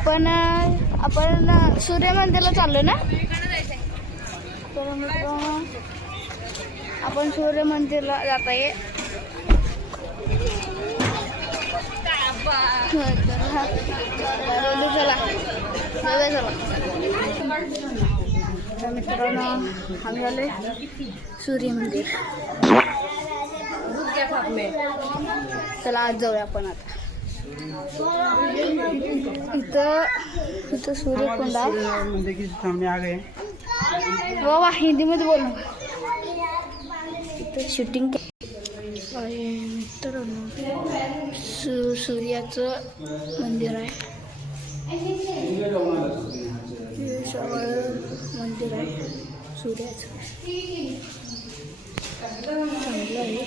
आपण सूर्य मंदिरला चाललो ना. तर मित्रांनो आपण सूर्य मंदिरला जात आहे. चला तर मित्रांनो आम्ही आलोय सूर्य मंदिर. चला आज जाऊया आपण आता. इथं सूर्यकुंड आहे. वा हिंदी मध्ये बोल. इथं शूटिंग मित्रांनो सूर्याचं मंदिर आहे. मंदिर आहे सूर्याचं चांगलं आहे.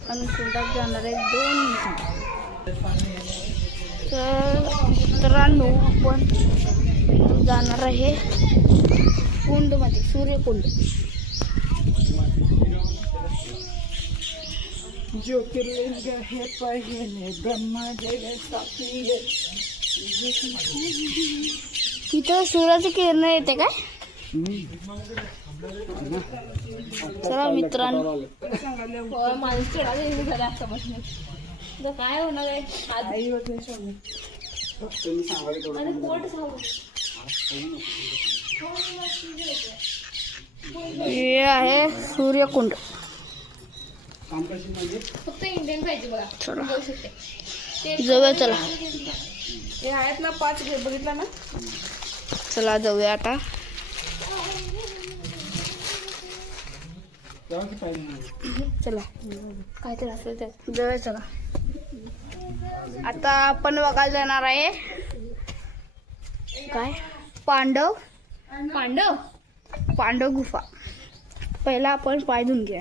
आणि कुंडात जाणार आहे 2 मिनिट. तर मित्रांनो आपण जाणार आहे कुंडमध्ये, सूर्यकुंड. ज्योतिर्लिंग हे पहिले ब्रह्मदेव सापी. इथं सूर्याची किरण येते काय? चला मित्रांनो काय होणार आहे. हे आहे सूर्यकुंड. फक्त इंडियन पाहिजे बघा. जाऊया चला. हे आहेत ना 5 बघितला ना. चला जाऊया आता. चला काय तर असेल ते जाऊया चला. आता आपण बघायला जाणार आहे काय पांडव गुफा. पहिला आपण पाय धुवून घ्या.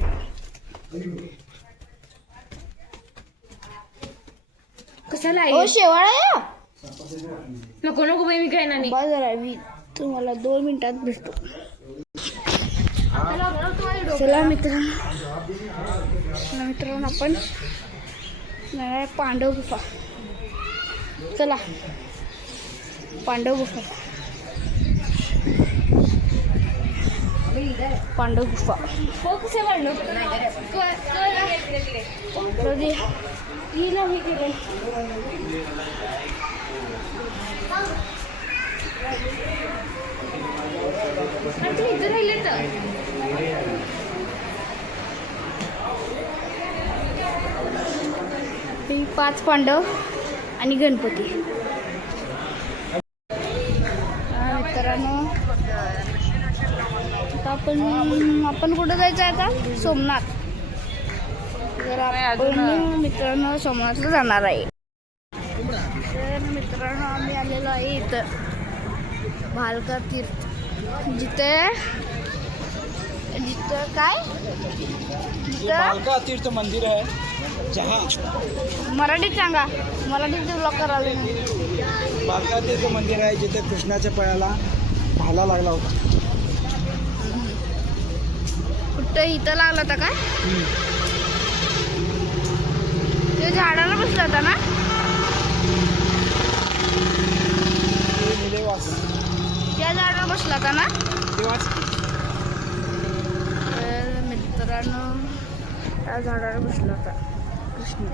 कशाला हो शेवाळा नको नको बाई, मी काय नाही. बाजार आहे. मी तुम्हाला 2 मिनिटात भेटतो. चला मित्रांनो आपण पांडव गुफा. चला पांडव गुफा. पांडव गुफा कसे वाढलो इथं राहिले तर. ही 5 पांडव आणि गणपती. मित्रांनो आता आपण कुठं जायचं आहे आता? सोमनाथ. तर आपण मित्रांनो सोमनाथला जाणार आहे. तर मित्रांनो आम्ही आलेलो आहे इथं भालका तीर्थ. जिथं काय भालका तीर्थ मंदिर आहे. जहाँ मराठीत सांगा. मराठीत ब्लॉग करावे. भालका तीर्थ मंदिर आहे जिथे कृष्णाच्या पायाला भाला लागला होता. कुठं इथं लागला होता काय? ते झाडाला बसला होता ना. त्या झाडाला बसला होता ना. मित्रांनो त्या झाडाला बसला होता कृष्ण.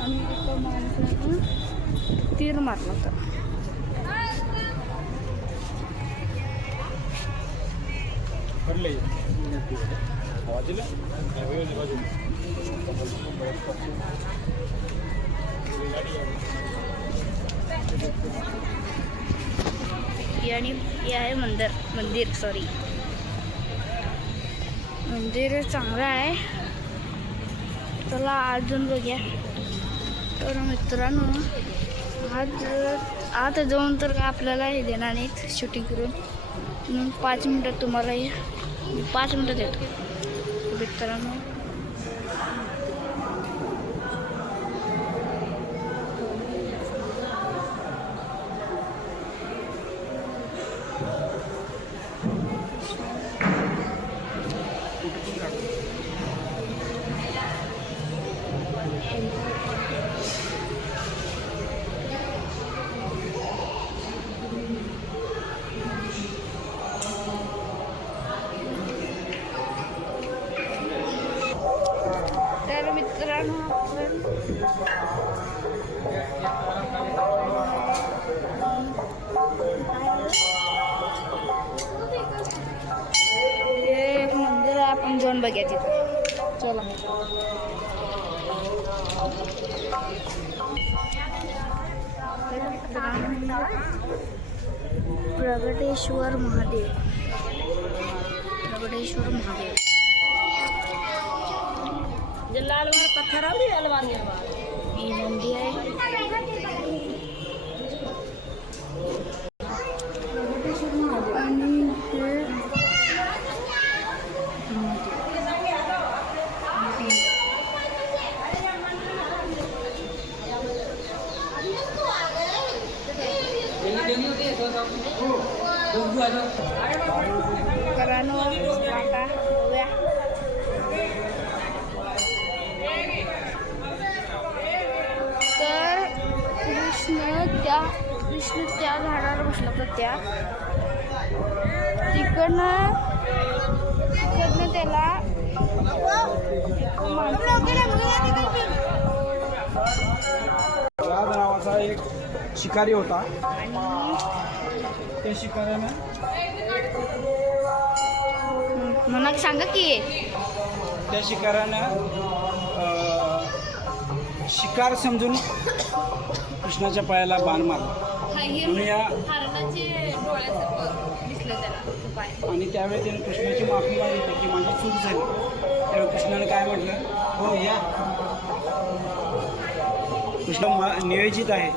आणि एका माणसानं तीर मारला होता. आणि हे आहे मंदिर मंदिर चांगलं आहे. चला अजून बघूया. तर मित्रांनो आज जाऊन तर आपल्याला हे देणार नाहीत शूटिंग करून. म्हणून 5 मिनिटात तुम्हाला 5 मिनिटात येतो मित्रांनो. मित्रांनो हे एक मंदिर आहे, आपण जाऊन बघूया तिथं. चला. प्रगटेश्वर महादेव. प्रगटेश्वर महादेव ही नंदी आहे. आणि हे करानो काका बघूया. तर कृष्ण त्या झाडावर बसला होता. तिकडनं त्याला राज नावाचा एक शिकारी होता. आणि त्या शिकाऱ्यानं मला सांगा की त्या शिकाऱ्यानं शिकार समजून कृष्णाच्या पायाला बाण मारला. म्हणून या आणि त्यावेळी त्याने कृष्णाची माफी मागितली की माझी चूक झाली. त्यावेळी कृष्णाने काय म्हटलं, हो या कृष्ण नियोजित आहे.